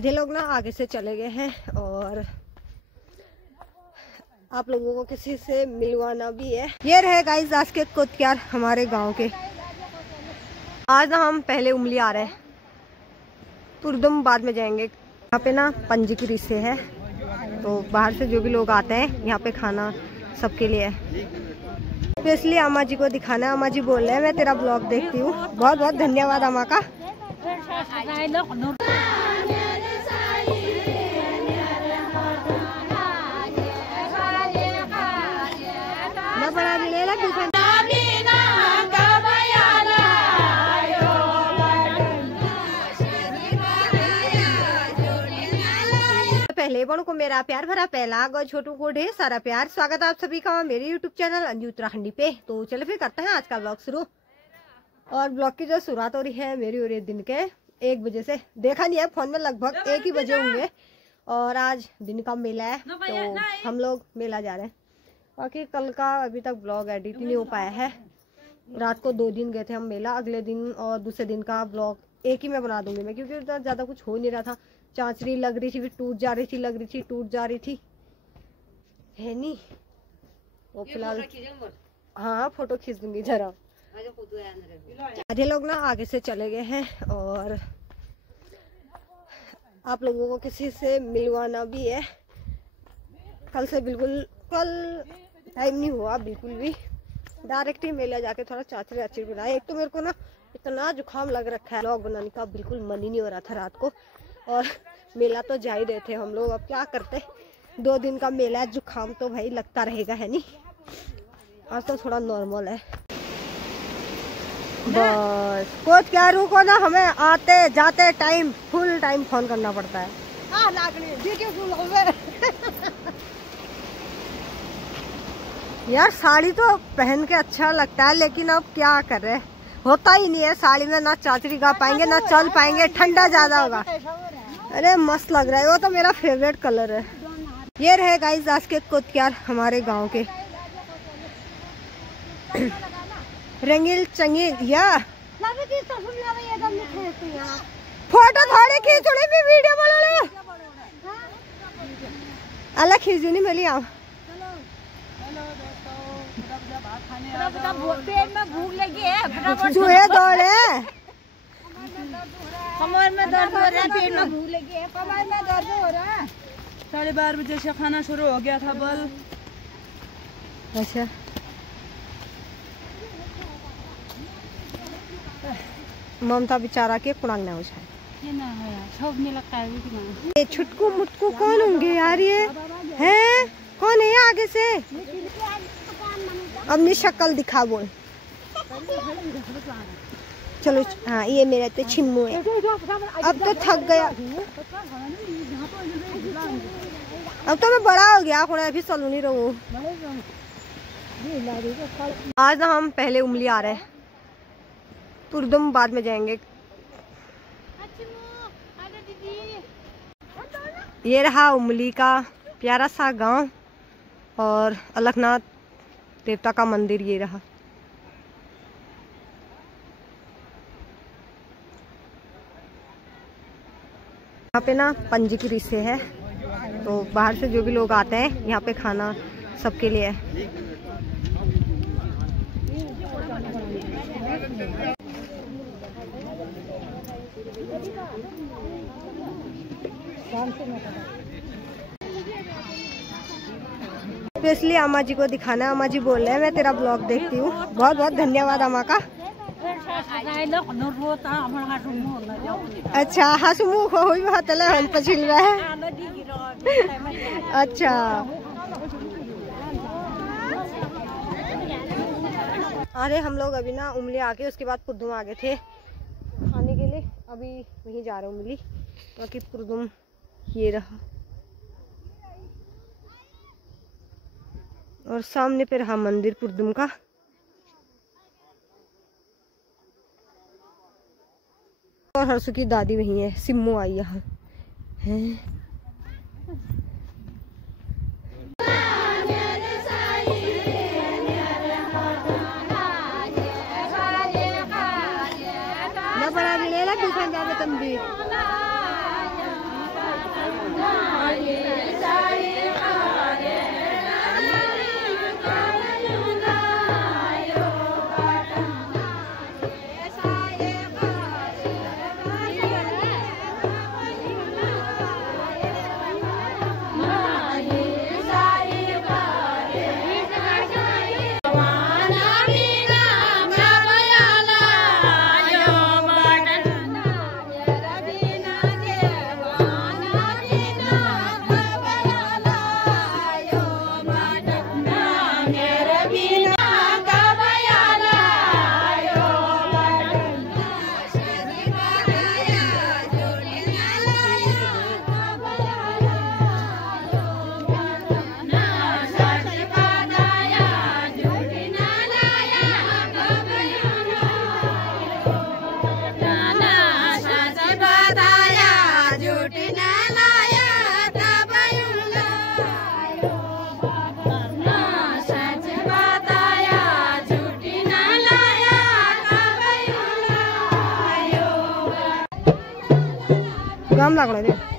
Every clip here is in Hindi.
आधे लोग ना आगे से चले गए हैं और आप लोगों को किसी से मिलवाना भी है। ये रहे गाइस आज के कोतक्यार हमारे गांव के। आज ना हम पहले उमली आ रहे हैं, पुरदम बाद में जाएंगे। यहाँ पे ना पंजी की रिश्ते है, तो बाहर से जो भी लोग आते हैं यहाँ पे खाना सबके लिए है। तो इसलिए अम्मा जी को दिखाना है। अम्मा जी बोल रहे हैं मैं तेरा ब्लॉग देखती हूँ। बहुत बहुत धन्यवाद अम्मा का। पहले बड़ों को मेरा प्यार भरा पहला और छोटू को ढेर सारा प्यार। स्वागत है आप सभी का मेरे यूट्यूब चैनल अंजू उत्तराखंडी पे। तो चलो फिर करते हैं आज का ब्लॉग शुरू। और ब्लॉग की जो शुरुआत हो रही है मेरी हो रही है दिन के 1 बजे से। देखा नहीं है फोन में, लगभग 1 ही बजे होंगे। और आज दिन का मेला है तो हम लोग मेला जा रहे हैं। बाकी कल का अभी तक ब्लॉग एडिट ही नहीं हो पाया है। रात को 2 दिन गए थे हम मेला, अगले दिन और दूसरे दिन का ब्लॉग एक ही में बना दूंगी मैं, क्योंकि उधर ज़्यादा कुछ हो नहीं रहा था। चांचरी लग रही थी, फिर टूट जा रही थी, लग रही थी, टूट जा रही थी, है नहीं वो फिलहाल। हाँ फोटो खींच दूंगी जरा। आधे लोग ना आगे से चले गए हैं और आप लोगों को किसी से मिलवाना भी है। कल से बिल्कुल कल टाइम नहीं हुआ बिल्कुल भी। डायरेक्ट ही मेला जाके थोड़ा चाचरी वाचरी बनाए। एक तो मेरे को ना इतना जुकाम लग रखा है, व्लॉग बनाने का बिल्कुल मन ही नहीं हो रहा था रात को। और मेला तो जा ही रहे थे हम लोग, अब क्या करते। 2 दिन का मेला है, जुकाम तो भाई लगता रहेगा, है नहीं। आज तो थोड़ा नॉर्मल है बस। कोच क्या रुको ना, हमें आते जाते टाइम फुल टाइम फोन करना पड़ता है। यार साड़ी तो पहन के अच्छा लगता है, लेकिन अब क्या कर रहे, होता ही नहीं है साड़ी में। ना चाचरी गा पाएंगे ना चल पाएंगे, ठंडा ज्यादा होगा। अरे मस्त लग रहा है, वो तो मेरा फेवरेट कलर है। ये रहे गाइस आज के कोतक्यार हमारे गांव के। रंगील चंगील या फोटो थोड़ी खींचनी भी वीडियो बना अलग खींचू नहीं मिली। आप पेट में भूख लगी है, चूहे दौड़े, कमर में दर्द हो रहा है, पेट में भूख लगी है, कमर में दर्द हो रहा है। 12:30 बजे से खाना शुरू हो गया था बल। अच्छा ममता बेचारा के कुड़ांग ना हो जाए। ये छुटकू मुटकू कौन होंगे यार, ये हैं कौन है आगे से? अपनी शक्ल दिखा बोल। चलो हाँ ये मेरा तो छिम्मू है। अब तो थक गया, अब तो मैं बड़ा हो गया, थोड़ा अभी चलू नहीं रहूं। आज ना हम पहले उमली आ रहे हैं, पुरदम बाद में जाएंगे। ये रहा उमली का प्यारा सा गांव और अलखनाथ देवता का मंदिर ये रहा। यहाँ पे ना पंजी की रिश्ते है, तो बाहर से जो भी लोग आते हैं यहाँ पे खाना सबके लिए है। तो इसलिए अम्मा जी को दिखाना है। अम्मा जी बोल रहे हैं मैं तेरा ब्लॉग देखती हूँ। बहुत बहुत धन्यवाद अम्मा का। अच्छा हसमु होई हतले हल पछिल रहा है। अच्छा अरे हम लोग अभी ना उमली आके उसके बाद पुरदुम आ गए थे खाने के लिए। अभी वहीं जा रहे हैं उमली, बाकी पुरदुम ये रहा। और सामने पे रहा मंदिर पुरदुम का। और हर्षु की दादी वही है, सिम्मू आई यहाँ है। प्रोग्राम लागणार आहे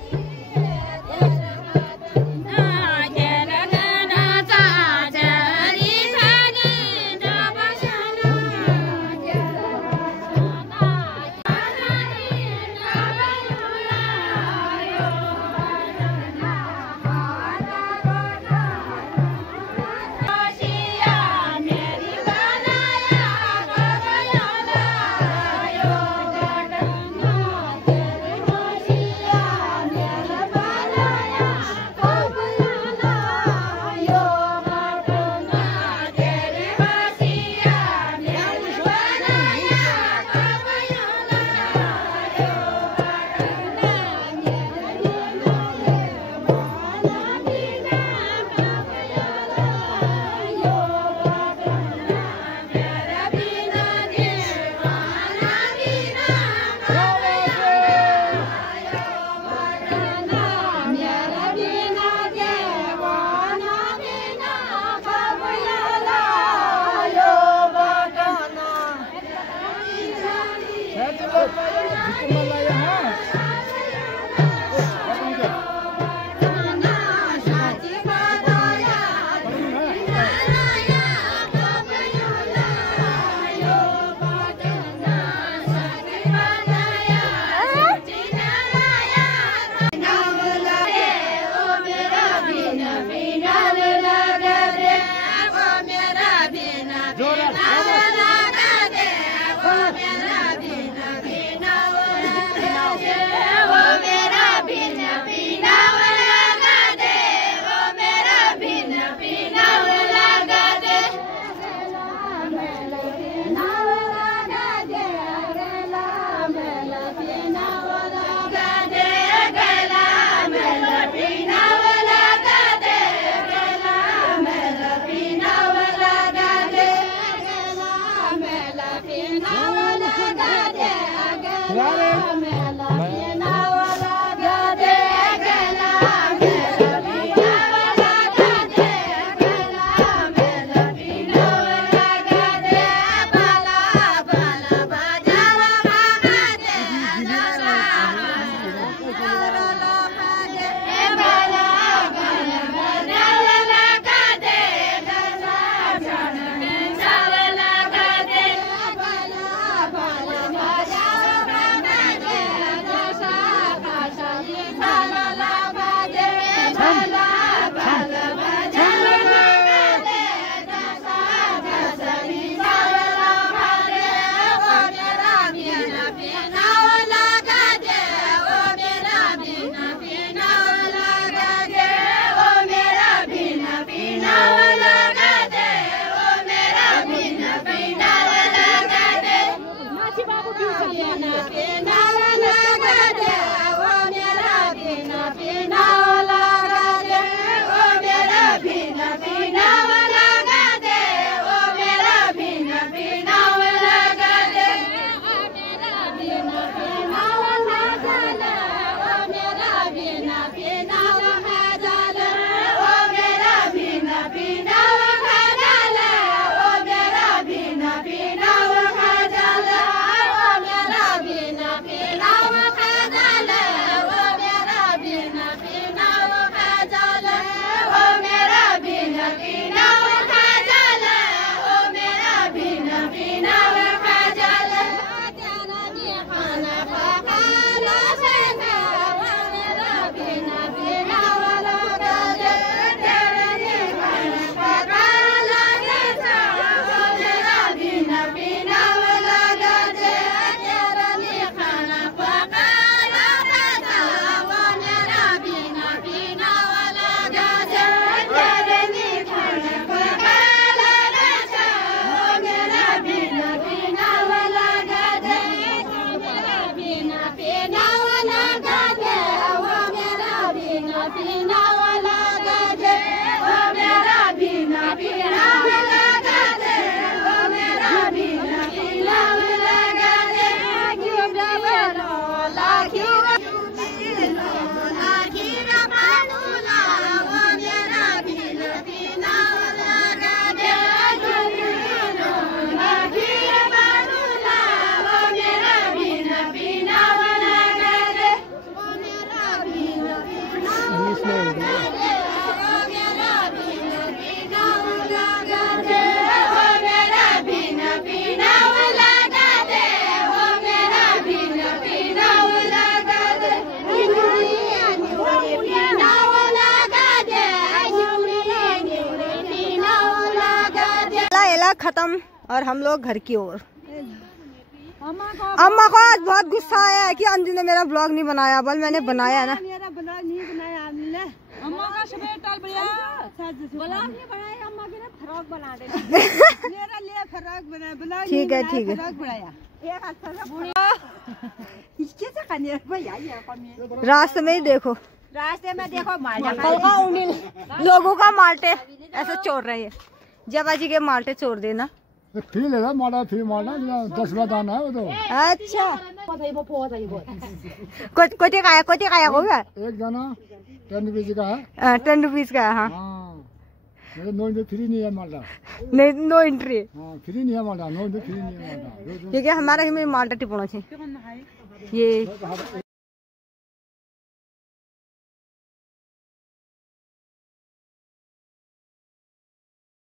इंग्लिश में हिंदी में। खत्म और हम लोग घर की ओर। अम्मा को आज बहुत गुस्सा आया है कि अंजू ने मेरा ब्लॉग नहीं बनाया। बल मैंने बनाया ना। मेरा ब्लॉग नहीं बनाया हमने। अम्मा का स्वेटर बढ़िया ब्लॉग नहीं बनाया। अम्मा के ना फ्रॉक बना दे। मेरा लिए फ्रॉक बना ब्लॉग ठीक है ठीक है। फ्रॉक बनाया एक अच्छा सा बुढ़ा इसके से कन्या भैया ये कमी रास्ते में ही देखो, रास्ते में देखो लोगों का माल्टे ऐसे चोर रहे हैं। जबाजी के माल्टे चोर देना। फ्री ले ला माला, फ्री माला 10 रुपया दाना है वो तो। अच्छा कोटी काया होगा। एक दाना 10 रुपये का है। 10 रुपीज का है। हाँ नो इंट्री फ्री नहीं है माला। नहीं नो एंट्री। हाँ फ्री नहीं है माला, नो इंट्री फ्री नहीं है माला। क्योंकि हमारा ही माल्टा टिपोना चाहिए ये